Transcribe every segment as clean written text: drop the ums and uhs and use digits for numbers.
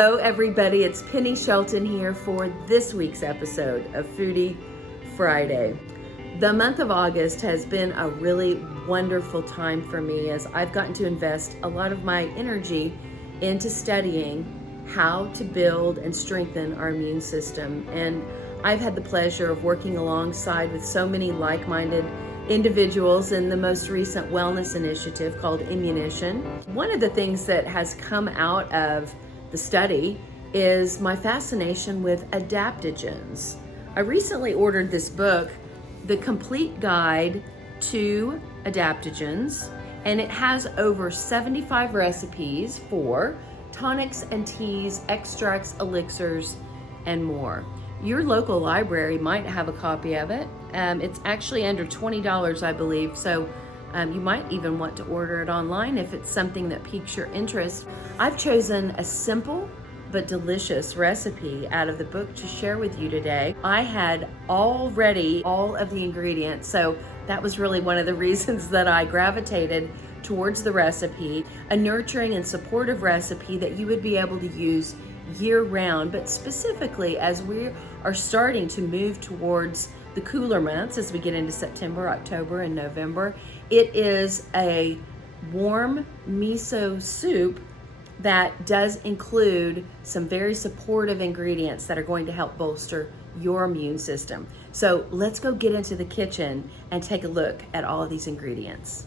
Hello everybody, it's Penny Shelton here for this week's episode of Foodie Friday. The month of August has been a really wonderful time for me as I've gotten to invest a lot of my energy into studying how to build and strengthen our immune system. And I've had the pleasure of working alongside with so many like-minded individuals in the most recent wellness initiative called Immunition. One of the things that has come out of the study is my fascination with adaptogens. I recently ordered this book, The Complete Guide to Adaptogens, and it has over 75 recipes for tonics and teas, extracts, elixirs, and more. Your local library might have a copy of it. It's actually under $20, I believe, so you might even want to order it online if it's something that piques your interest. I've chosen a simple but delicious recipe out of the book to share with you today. I had already all of the ingredients, so that was really one of the reasons that I gravitated towards the recipe. A nurturing and supportive recipe that you would be able to use year-round, but specifically as we are starting to move towards the cooler months as we get into September, October, and November. It is a warm miso soup that does include some very supportive ingredients that are going to help bolster your immune system. So let's go get into the kitchen and take a look at all of these ingredients.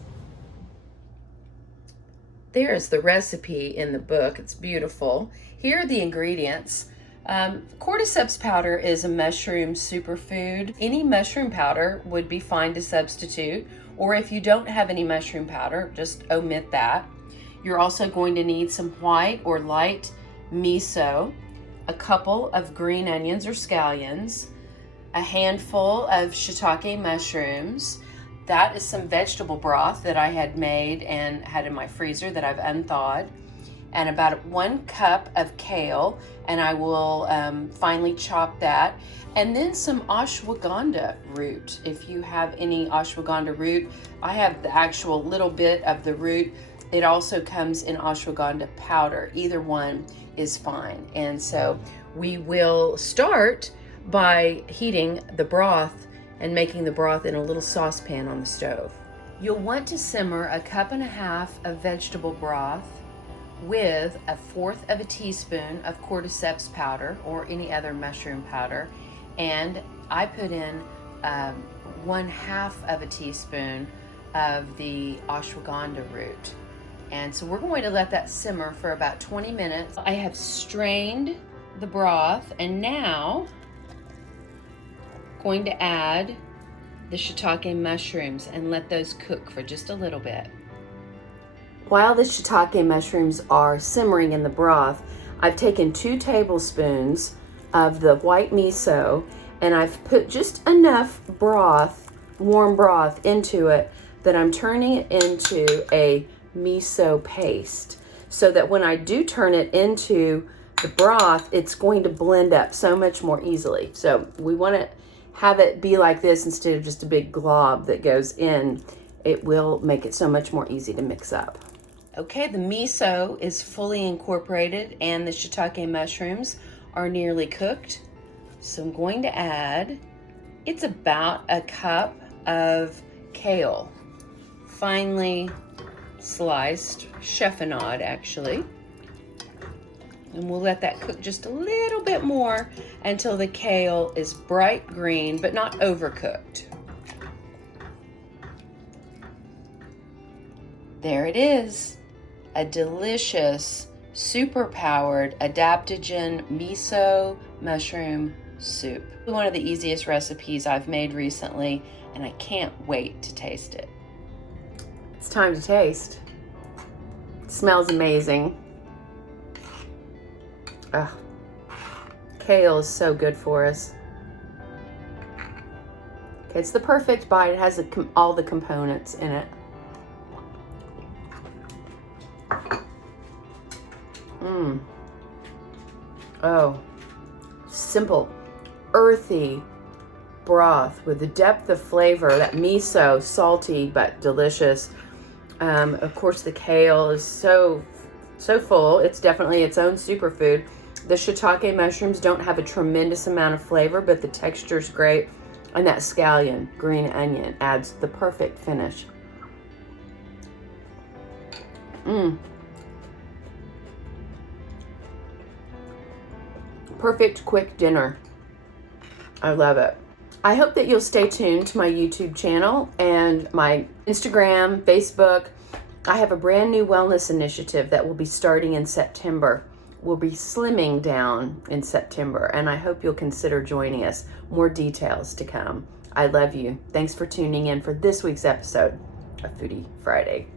There's the recipe in the book. It's beautiful. Here are the ingredients. Cordyceps powder is a mushroom superfood. Any mushroom powder would be fine to substitute, or if you don't have any mushroom powder, just omit that. You're also going to need some white or light miso, a couple of green onions or scallions, a handful of shiitake mushrooms. That is some vegetable broth that I had made and had in my freezer that I've unthawed, and about 1 cup of kale, and I will finely chop that, and then some ashwagandha root. If you have any ashwagandha root, I have the actual little bit of the root. It also comes in ashwagandha powder. Either one is fine. And so we will start by heating the broth and making the broth in a little saucepan on the stove. You'll want to simmer 1.5 cups of vegetable broth with 1/4 teaspoon of cordyceps powder or any other mushroom powder, and I put in 1/2 teaspoon of the ashwagandha root. And so we're going to let that simmer for about 20 minutes. I have strained the broth, and now going to add the shiitake mushrooms and let those cook for just a little bit. While the shiitake mushrooms are simmering in the broth, I've taken 2 tablespoons of the white miso, and I've put just enough broth, warm broth, into it that I'm turning it into a miso paste, so that when I do turn it into the broth, it's going to blend up so much more easily. So we want to have it be like this instead of just a big glob that goes in. It will make it so much more easy to mix up. Okay, the miso is fully incorporated and the shiitake mushrooms are nearly cooked. So I'm going to add, it's about 1 cup of kale, finely sliced, chiffonade actually. And we'll let that cook just a little bit more until the kale is bright green, but not overcooked. There it is, a delicious, super-powered adaptogen miso mushroom soup. One of the easiest recipes I've made recently, and I can't wait to taste it. It's time to taste. It smells amazing. Ugh. Kale is so good for us. Okay, it's the perfect bite. It has all the components in it. Oh, simple, earthy broth with the depth of flavor. That miso, salty but delicious. Of course, the kale is so full. It's definitely its own superfood. The shiitake mushrooms don't have a tremendous amount of flavor, but the texture's great. And that scallion, green onion, adds the perfect finish. Perfect quick dinner. I love it. I hope that you'll stay tuned to my YouTube channel and my Instagram, Facebook. I have a brand new wellness initiative that will be starting in September. We'll be slimming down in September, and I hope you'll consider joining us. More details to come. I love you. Thanks for tuning in for this week's episode of Foodie Friday.